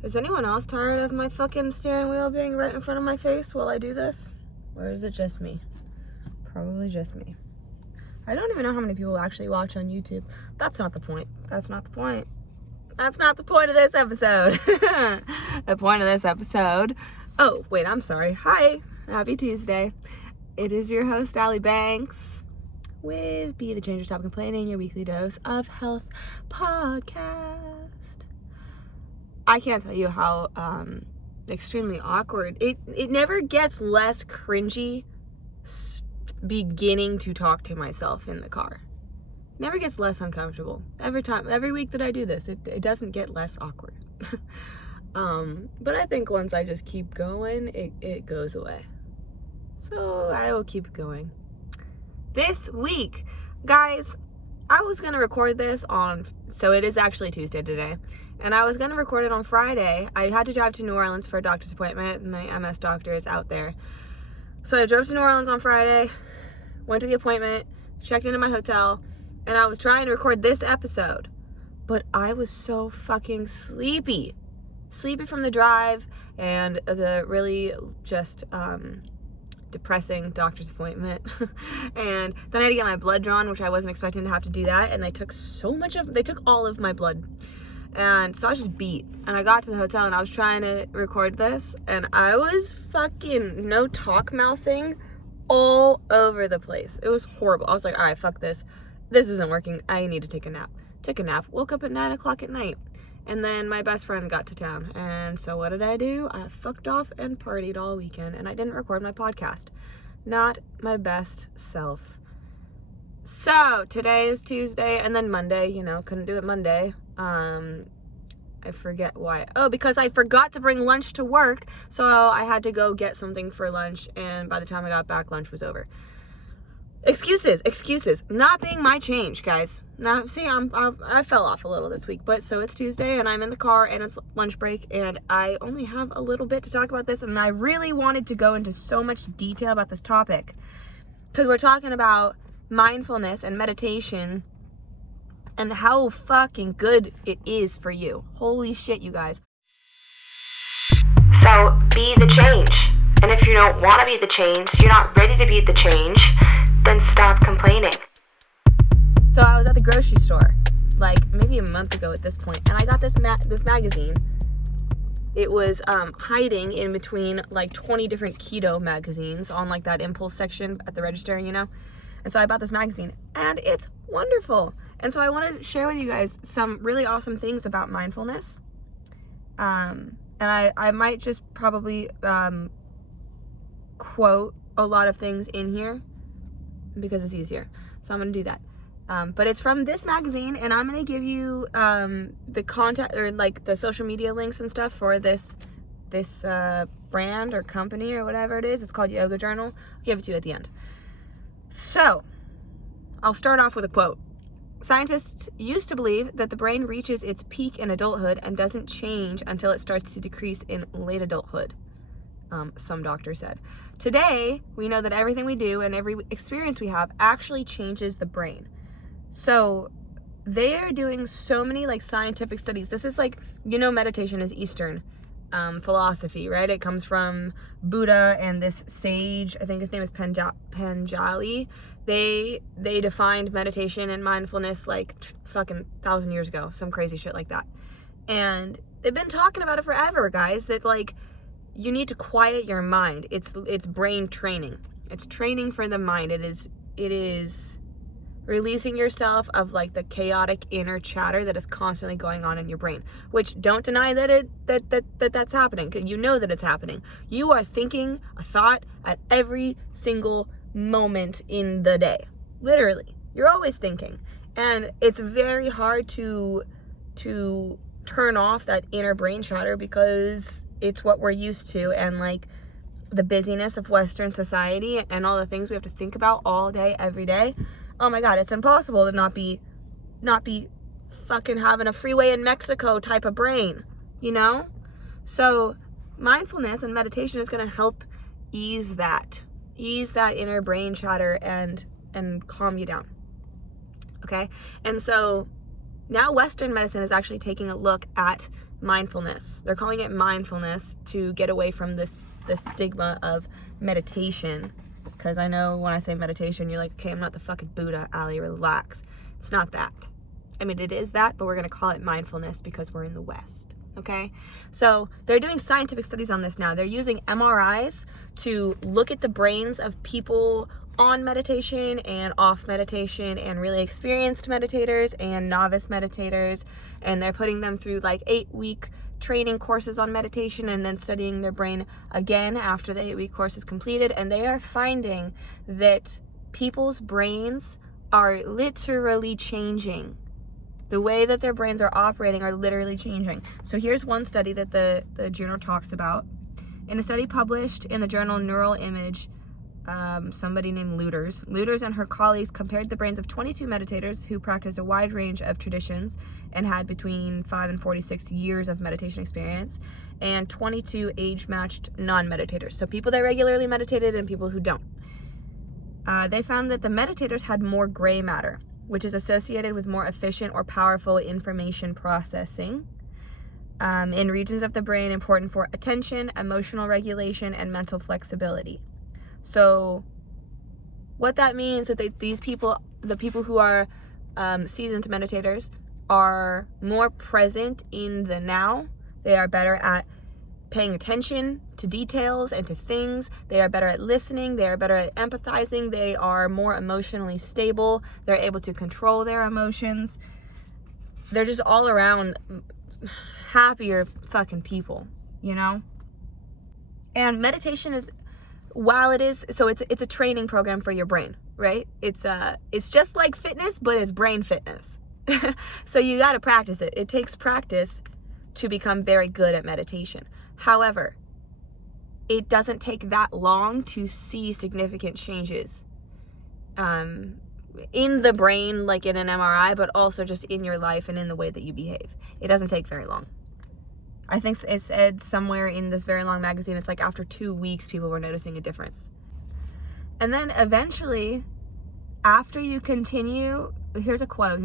Is anyone else tired of my fucking steering wheel being right in front of my face while I do this? Or is it just me? Probably just me. I don't even know how many people actually watch on YouTube. That's not the point. That's not the point. That's not the point of this episode. The point of this episode... Oh, wait, I'm sorry. Hi. Happy Tuesday. It is your host, Allie Banks, with Be the Change or Stop Complaining, your weekly dose of health podcast. I can't tell you how extremely awkward. It never gets less cringy beginning to talk to myself in the car. It never gets less uncomfortable. Every week that I do this, it doesn't get less awkward. But I think once I just keep going, it goes away. So I will keep going. This week, guys, I was going to record this so it is actually Tuesday today. And I was going to record it on Friday. I had to drive to New Orleans for a doctor's appointment. My MS doctor is out there. So I drove to New Orleans on Friday, went to the appointment, checked into my hotel, and I was trying to record this episode. But I was so fucking sleepy. Sleepy from the drive and the really just depressing doctor's appointment. And then I had to get my blood drawn, which I wasn't expecting to have to do that. And they took all of my blood. And so I was just beat. And I got to the hotel and I was trying to record this. And I was fucking no talk mouthing all over the place. It was horrible. I was like, all right, fuck this. This isn't working. I need to take a nap. Took a nap. Woke up at 9 o'clock at night. And then my best friend got to town. And so what did I do? I fucked off and partied all weekend. And I didn't record my podcast. Not my best self. So today is Tuesday. And then Monday, couldn't do it Monday. I forget why. Oh, because I forgot to bring lunch to work. So I had to go get something for lunch. And by the time I got back, lunch was over. Excuses. Not being my change, guys. Now, see, I fell off a little this week. But so it's Tuesday and I'm in the car and it's lunch break. And I only have a little bit to talk about this. And I really wanted to go into so much detail about this topic. Because we're talking about mindfulness and meditation. And how fucking good it is for you. Holy shit, you guys. So, be the change. And if you don't want to be the change, you're not ready to be the change, then stop complaining. So I was at the grocery store, like maybe a month ago at this point, and I got this magazine. It was hiding in between like 20 different keto magazines on like that impulse section at the register, And so I bought this magazine, and it's wonderful. And so I wanted to share with you guys some really awesome things about mindfulness. And I might just probably quote a lot of things in here because it's easier. So I'm going to do that. But it's from this magazine, and I'm going to give you the contact or like the social media links and stuff for this brand or company or whatever it is. It's called Yoga Journal. I'll give it to you at the end. So I'll start off with a quote. Scientists used to believe that the brain reaches its peak in adulthood and doesn't change until it starts to decrease in late adulthood, some doctor said. Today, we know that everything we do and every experience we have actually changes the brain. So they are doing so many like scientific studies. This is like, meditation is Eastern philosophy, right? It comes from Buddha and this sage, I think his name is Panjali. They defined meditation and mindfulness like fucking 1,000 years ago, some crazy shit like that. And they've been talking about it forever, guys, that like you need to quiet your mind. It's brain training. It's training for the mind. It is releasing yourself of like the chaotic inner chatter that is constantly going on in your brain, which don't deny that's happening. You know that it's happening. You are thinking a thought at every single moment in the day. Literally. You're always thinking. And it's very hard to turn off that inner brain chatter because it's what we're used to, and like the busyness of Western society and all the things we have to think about all day, every day. Oh my God, it's impossible to not be fucking having a freeway in Mexico type of brain, So mindfulness and meditation is going to help ease that inner brain chatter and calm you down. Okay? And so now Western medicine is actually taking a look at mindfulness. They're calling it mindfulness to get away from this stigma of meditation. Because I know when I say meditation, you're like, okay, I'm not the fucking Buddha, Ali, relax. It's not that. I mean, it is that, but we're going to call it mindfulness because we're in the West. Okay? So they're doing scientific studies on this now. They're using MRIs to look at the brains of people on meditation and off meditation and really experienced meditators and novice meditators. And they're putting them through like 8-week training courses on meditation and then studying their brain again after the 8-week course is completed. And they are finding that people's brains are literally changing. The way that their brains are operating are literally changing. So here's one study that the journal talks about. In a study published in the journal Neural Image, somebody named Luters and her colleagues compared the brains of 22 meditators who practiced a wide range of traditions and had between 5 and 46 years of meditation experience, and 22 age-matched non-meditators. So people that regularly meditated and people who don't. They found that the meditators had more gray matter, which is associated with more efficient or powerful information processing in regions of the brain important for attention, emotional regulation, and mental flexibility. So what that means is that these people, the people who are seasoned meditators, are more present in the now. They are better at paying attention to details and to things. They are better at listening. They are better at empathizing. They are more emotionally stable. They're able to control their emotions. They're just all around happier fucking people, you know? And meditation is, while it is, so it's a training program for your brain, right? It's just like fitness, but it's brain fitness. So you got to practice it. It takes practice to become very good at meditation. However, it doesn't take that long to see significant changes in the brain, like in an MRI, but also just in your life and in the way that you behave. It doesn't take very long. I think it said somewhere in this very long magazine, it's like after 2 weeks, people were noticing a difference. And then eventually, after you continue, here's a quote.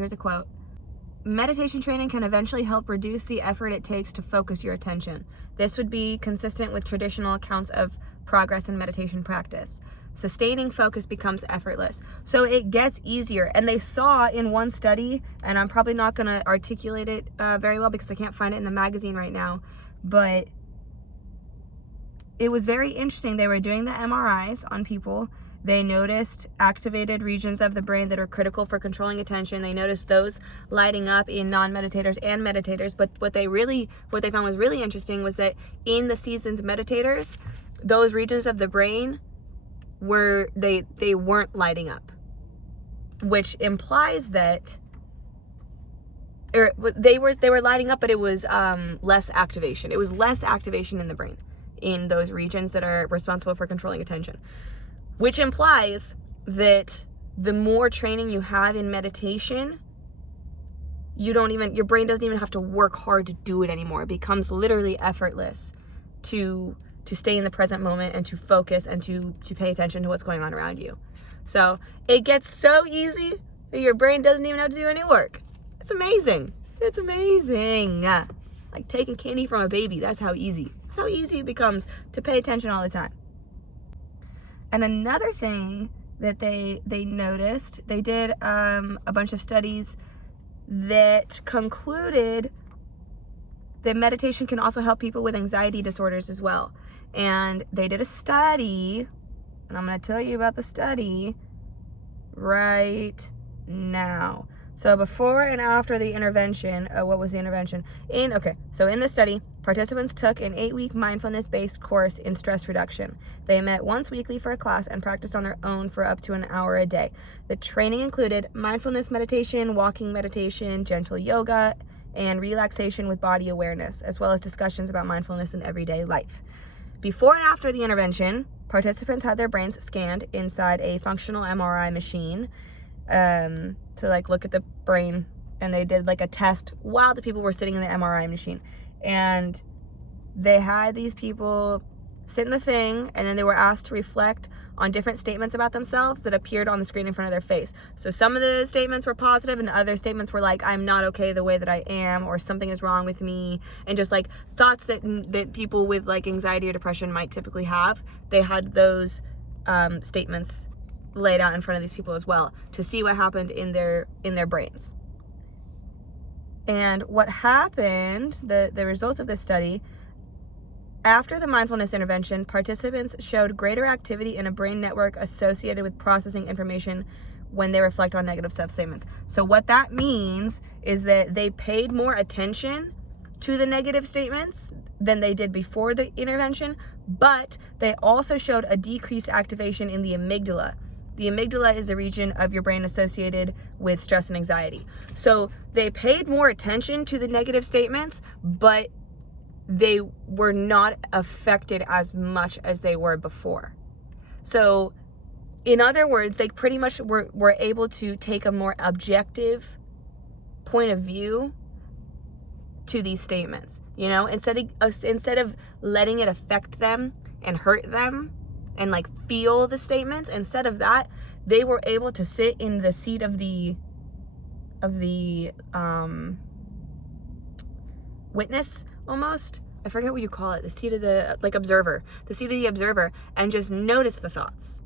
Meditation training can eventually help reduce the effort it takes to focus your attention. This would be consistent with traditional accounts of progress in meditation practice. Sustaining focus becomes effortless. So it gets easier. And they saw in one study, and I'm probably not going to articulate it very well because I can't find it in the magazine right now, but it was very interesting. They were doing the MRIs on people. They noticed activated regions of the brain that are critical for controlling attention. They noticed those lighting up in non-meditators and meditators. But what they found was really interesting was that in the seasoned meditators, those regions of the brain they weren't lighting up, which implies that they were lighting up, but it was less activation. It was less activation in the brain in those regions that are responsible for controlling attention. Which implies that the more training you have in meditation, your brain doesn't even have to work hard to do it anymore. It becomes literally effortless to stay in the present moment and to focus and to pay attention to what's going on around you. So it gets so easy that your brain doesn't even have to do any work. It's amazing. It's amazing. Like taking candy from a baby. That's how easy. That's how easy it becomes to pay attention all the time. And another thing that they noticed, they did a bunch of studies that concluded that meditation can also help people with anxiety disorders as well. And they did a study, and I'm going to tell you about the study right now. So before and after the intervention, what was the intervention? So in this study, participants took an 8-week mindfulness-based course in stress reduction. They met once weekly for a class and practiced on their own for up to an hour a day. The training included mindfulness meditation, walking meditation, gentle yoga, and relaxation with body awareness, as well as discussions about mindfulness in everyday life. Before and after the intervention, participants had their brains scanned inside a functional MRI machine to like look at the brain, and they did like a test while the people were sitting in the MRI machine. And they had these people sit in the thing, and then they were asked to reflect on different statements about themselves that appeared on the screen in front of their face. So some of the statements were positive and other statements were like, I'm not okay the way that I am, or something is wrong with me, and just like thoughts that people with like anxiety or depression might typically have. They had those statements laid out in front of these people as well to see what happened in their brains. And what happened, the results of this study, after the mindfulness intervention, participants showed greater activity in a brain network associated with processing information when they reflect on negative self-statements. So what that means is that they paid more attention to the negative statements than they did before the intervention, but they also showed a decreased activation in the amygdala. The amygdala is the region of your brain associated with stress and anxiety. So they paid more attention to the negative statements, but they were not affected as much as they were before. So in other words, they pretty much were able to take a more objective point of view to these statements. You know, instead of letting it affect them and hurt them and like feel the statements, instead of that, they were able to sit in the seat of the witness, almost. I forget what you call it. The seat of the observer. The seat of the observer, and just notice the thoughts.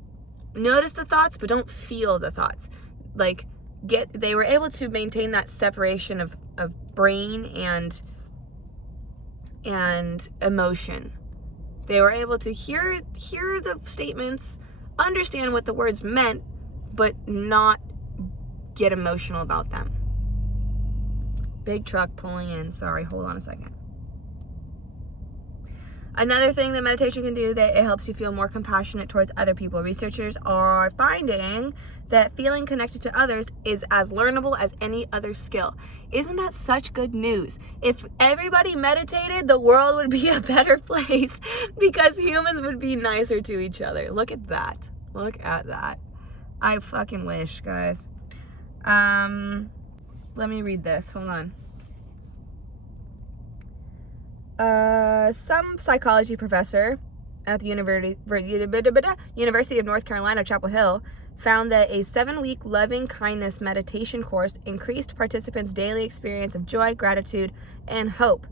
Notice the thoughts, but don't feel the thoughts. They were able to maintain that separation of brain and emotion. They were able to hear the statements, understand what the words meant, but not get emotional about them. Big truck pulling in. Sorry, hold on a second. Another thing that meditation can do, that it helps you feel more compassionate towards other people. Researchers are finding that feeling connected to others is as learnable as any other skill. Isn't that such good news? If everybody meditated, the world would be a better place because humans would be nicer to each other. Look at that. Look at that. I fucking wish, guys. Let me read this. Hold on. Some psychology professor at the University of North Carolina, Chapel Hill, found that a 7-week loving kindness meditation course increased participants' daily experience of joy, gratitude, and hope.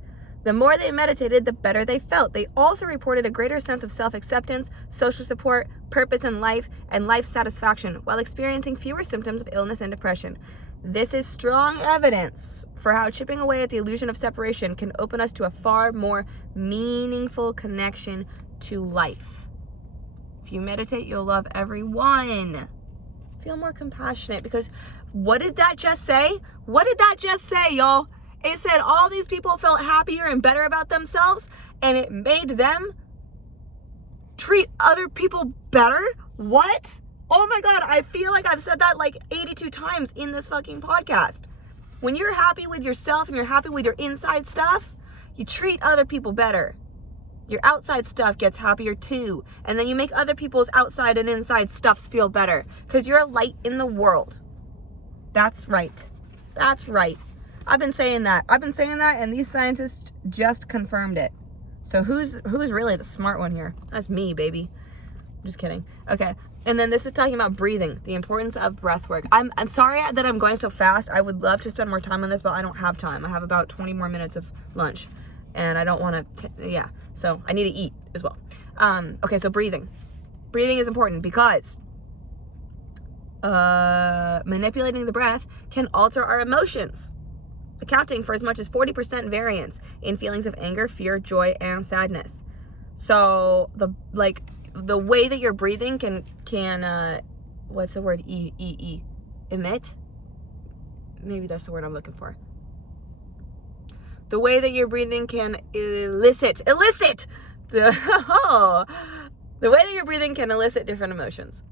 The more they meditated, the better they felt. They also reported a greater sense of self-acceptance, social support, purpose in life, and life satisfaction, while experiencing fewer symptoms of illness and depression. This is strong evidence for how chipping away at the illusion of separation can open us to a far more meaningful connection to life. If you meditate, you'll love everyone. Feel more compassionate, because what did that just say? What did that just say, y'all? It said all these people felt happier and better about themselves, and it made them treat other people better? What? Oh my God, I feel like I've said that like 82 times in this fucking podcast. When you're happy with yourself and you're happy with your inside stuff, you treat other people better. Your outside stuff gets happier too. And then you make other people's outside and inside stuffs feel better, because you're a light in the world. That's right. That's right. I've been saying that, and these scientists just confirmed it. So who's really the smart one here? That's me, baby. I'm just kidding. Okay. And then this is talking about breathing, the importance of breath work. I'm sorry that I'm going so fast. I would love to spend more time on this, but I don't have time. I have about 20 more minutes of lunch, and I don't want to, so I need to eat as well. Okay, so breathing. Breathing is important because manipulating the breath can alter our emotions, accounting for as much as 40% variance in feelings of anger, fear, joy, and sadness. So the way that you're breathing can what's the word? Emit? Maybe that's the word I'm looking for. The way that you're breathing can elicit the way that you're breathing can elicit different emotions.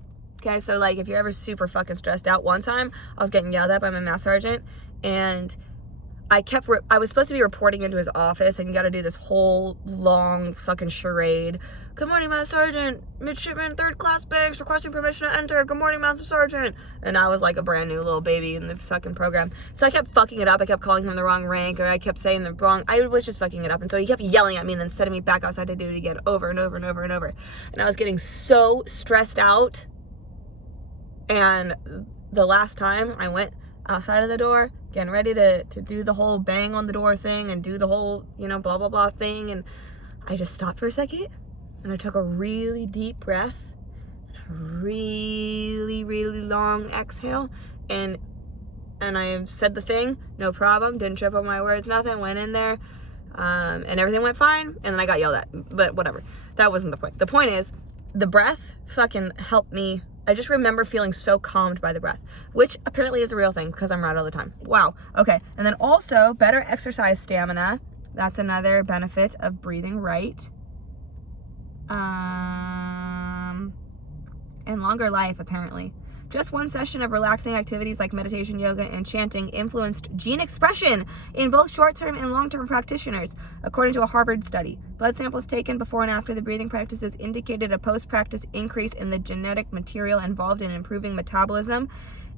Okay, so like if you're ever super fucking stressed out, one time I was getting yelled at by my math sergeant, and I was supposed to be reporting into his office, and you got to do this whole long fucking charade. Good morning, Master Sergeant. Midshipman, 3rd Class Banks, requesting permission to enter. Good morning, Master Sergeant. And I was like a brand new little baby in the fucking program. So I kept fucking it up. I kept calling him the wrong rank, or I kept saying the wrong, I was just fucking it up. And so he kept yelling at me and then sending me back outside to do it again over and over and over and over. And I was getting so stressed out. And the last time I went outside of the door, getting ready to do the whole bang on the door thing and do the whole, blah, blah, blah thing. And I just stopped for a second and I took a really deep breath, really, really long exhale. And I said the thing, no problem, didn't trip on my words, nothing, went in there, and everything went fine. And then I got yelled at, but whatever. That wasn't the point. The point is, the breath fucking helped me. I just remember feeling so calmed by the breath, which apparently is a real thing because I'm right all the time. Wow. Okay. And then also better exercise stamina. That's another benefit of breathing right. And longer life, apparently. Just one session of relaxing activities like meditation, yoga, and chanting influenced gene expression in both short-term and long-term practitioners, according to a Harvard study. Blood samples taken before and after the breathing practices indicated a post-practice increase in the genetic material involved in improving metabolism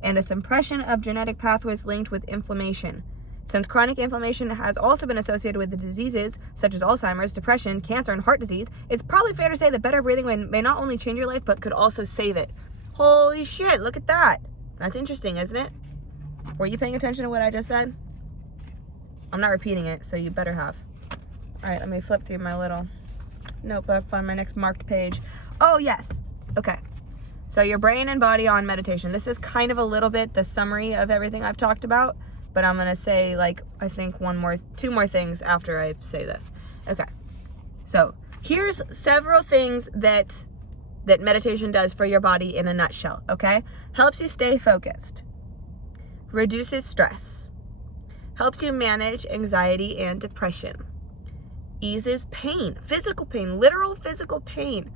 and a suppression of genetic pathways linked with inflammation. Since chronic inflammation has also been associated with the diseases such as Alzheimer's, depression, cancer, and heart disease, it's probably fair to say that better breathing may not only change your life, but could also save it. Holy shit, look at that. That's interesting, isn't it? Were you paying attention to what I just said? I'm not repeating it, so you better have. All right, let me flip through my little notebook, find my next marked page. Oh, yes. Okay. So your brain and body on meditation. This is kind of a little bit the summary of everything I've talked about, but I'm going to say, I think two more things after I say this. Okay. So here's several things that meditation does for your body in a nutshell, okay? Helps you stay focused, reduces stress, helps you manage anxiety and depression, eases pain, physical pain, literal physical pain.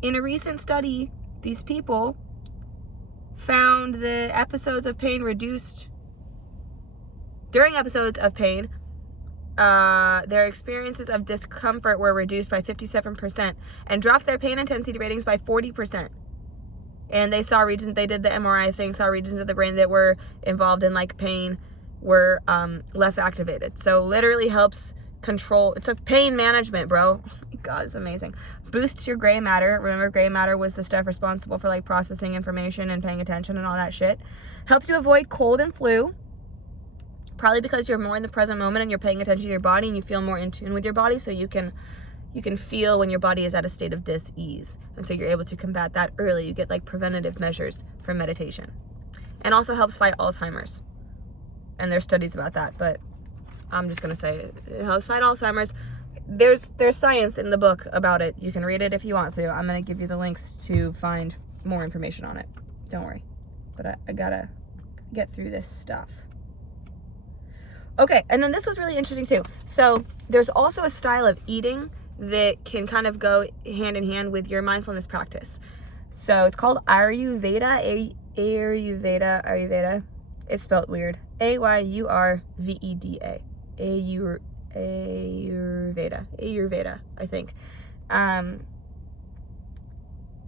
In a recent study, these people found the episodes of pain reduced. During episodes of pain, their experiences of discomfort were reduced by 57% and dropped their pain intensity ratings by 40%. And they saw regions, they did the MRI thing, saw regions of the brain that were involved in pain were less activated. So literally helps control, it's a pain management, bro. Oh my God, it's amazing. Boosts your gray matter. Remember, gray matter was the stuff responsible for processing information and paying attention and all that shit. Helps you avoid cold and flu. Probably because you're more in the present moment and you're paying attention to your body and you feel more in tune with your body, so you can feel when your body is at a state of dis-ease. And so you're able to combat that early. You get preventative measures from meditation. And also helps fight Alzheimer's. And there's studies about that, but I'm just going to say it helps fight Alzheimer's. There's science in the book about it. You can read it if you want to. I'm going to give you the links to find more information on it. Don't worry. But I got to get through this stuff. Okay, and then this was really interesting too. So there's also a style of eating that can kind of go hand in hand with your mindfulness practice. So it's called Ayurveda. Ayurveda. It's spelled weird. Ayurveda. Ayurveda, I think.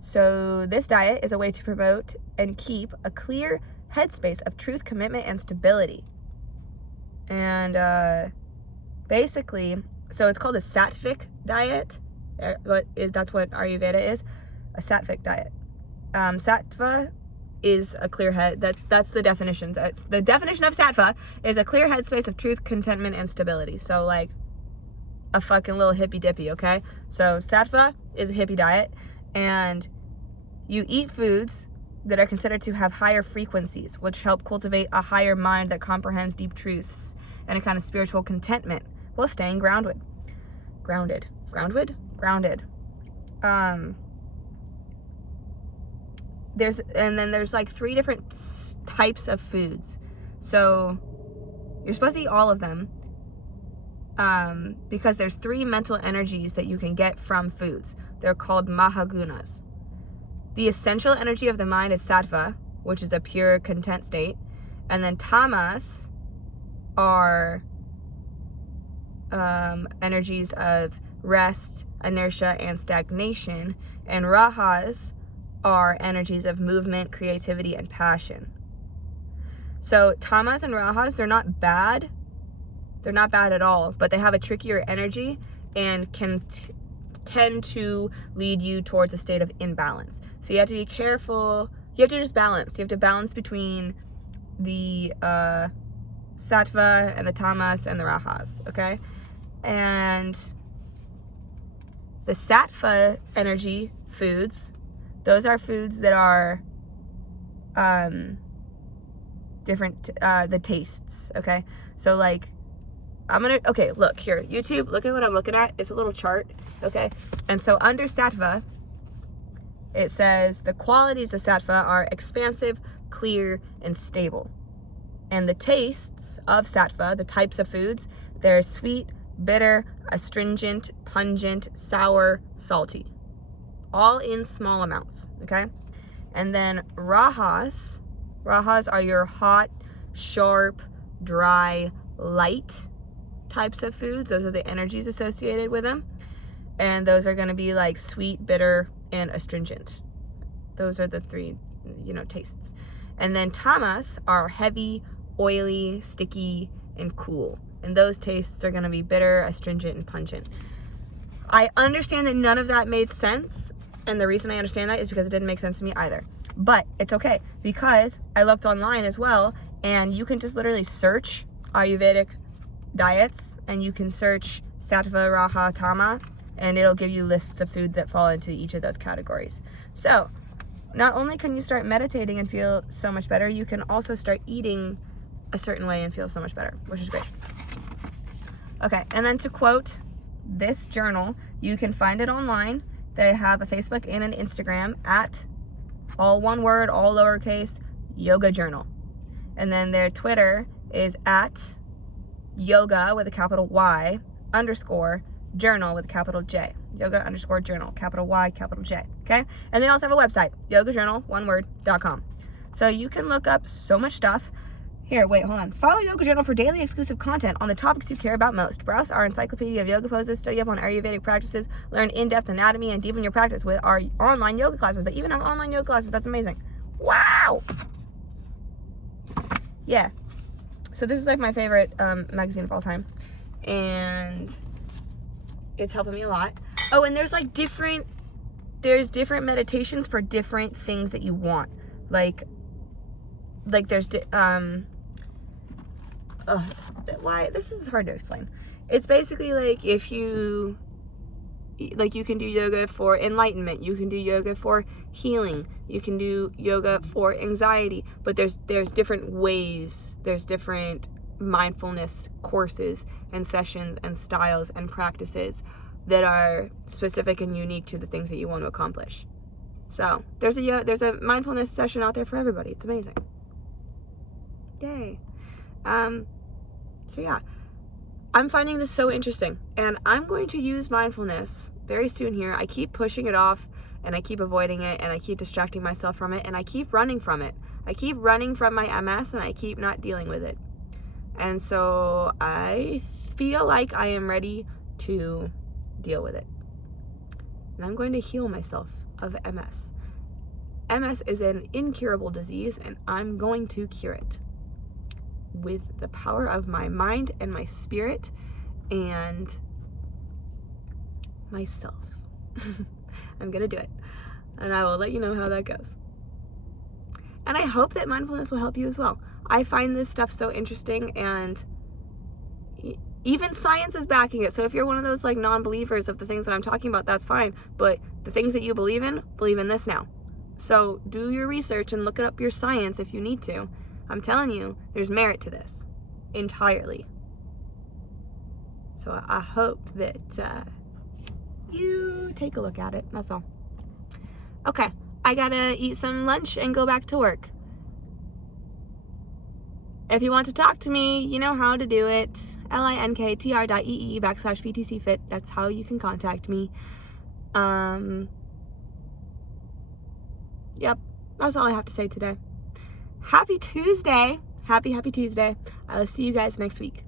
So this diet is a way to promote and keep a clear headspace of truth, commitment, and stability. And basically, so it's called a Sattvic diet. That's what Ayurveda is, a Sattvic diet. Sattva is a clear head. That's the definition. The definition of Sattva is a clear headspace of truth, contentment, and stability. So a fucking little hippy dippy, okay? So Sattva is a hippie diet, and you eat foods that are considered to have higher frequencies, which help cultivate a higher mind that comprehends deep truths and a kind of spiritual contentment while staying grounded. There's 3 different types of foods. So you're supposed to eat all of them because there's 3 mental energies that you can get from foods. They're called mahagunas. The essential energy of the mind is sattva, which is a pure content state. And then tamas are energies of rest, inertia, and stagnation. And Rajas are energies of movement, creativity, and passion. So Tamas and Rajas, they're not bad. They're not bad at all, but they have a trickier energy and can tend to lead you towards a state of imbalance. So you have to be careful. You have to just balance. You have to balance between the Satva and the Tamas and the Rajas, okay? And the Sattva energy foods, those are foods that are different, the tastes, okay? So like, okay, look here, YouTube, look at what I'm looking at. It's a little chart, okay? And so under Sattva, it says the qualities of Sattva are expansive, clear, and stable. And the tastes of Sattva, the types of foods, they're sweet, bitter, astringent, pungent, sour, salty. All in small amounts, okay? And then Rajas are your hot, sharp, dry, light types of foods. Those are the energies associated with them. And those are going to be like sweet, bitter, and astringent. Those are the three, tastes. And then Tamas are heavy, oily, sticky, and cool. And those tastes are going to be bitter, astringent, and pungent. I understand that none of that made sense. And the reason I understand that is because it didn't make sense to me either. But it's okay, because I looked online as well, and you can just literally search Ayurvedic diets, and you can search Sattva, Raja, Tama, and it'll give you lists of food that fall into each of those categories. So not only can you start meditating and feel so much better, you can also start eating a certain way and feel so much better, which is great. Okay, and then to quote this journal, you can find it online. They have a Facebook and an Instagram at, all one word, all lowercase, Yoga Journal. And then their Twitter is at yoga with a capital Y _ journal with a capital J. Yoga _ journal, capital Y, capital J. Okay? And they also have a website, yogajournal.com. So you can look up so much stuff. Here, wait, hold on. Follow Yoga Journal for daily exclusive content on the topics you care about most. Browse our encyclopedia of yoga poses, study up on Ayurvedic practices, learn in-depth anatomy, and deepen your practice with our online yoga classes. They even have online yoga classes. That's amazing. Wow! Yeah. So this is like my favorite magazine of all time. And it's helping me a lot. Oh, and there's like different meditations for different things that you want. Like there's why this is hard to explain. It's basically like if you can do yoga for enlightenment, you can do yoga for healing, you can do yoga for anxiety, but there's different ways, there's different mindfulness courses and sessions and styles and practices that are specific and unique to the things that you want to accomplish. So there's a mindfulness session out there for everybody. It's amazing. Yay. So yeah, I'm finding this so interesting, and I'm going to use mindfulness very soon here. I keep pushing it off, and I keep avoiding it, and I keep distracting myself from it, and I keep running from it. I keep running from my MS, and I keep not dealing with it. And so I feel like I am ready to deal with it. And I'm going to heal myself of MS. MS is an incurable disease, and I'm going to cure it with the power of my mind and my spirit and myself. I'm gonna do it, and I will let you know how that goes. And I hope that mindfulness will help you as well. I find this stuff so interesting, and even science is backing it. So if you're one of those like non-believers of the things that I'm talking about, that's fine. But the things that you believe in this now. So do your research and look up your science if you need to. I'm telling you, there's merit to this entirely. So I hope that you take a look at it. That's all. Okay, I gotta eat some lunch and go back to work. If you want to talk to me, you know how to do it. linktr.ee/PTCfit. That's how you can contact me. Yep, that's all I have to say today. Happy Tuesday. Happy Tuesday. I'll see you guys next week.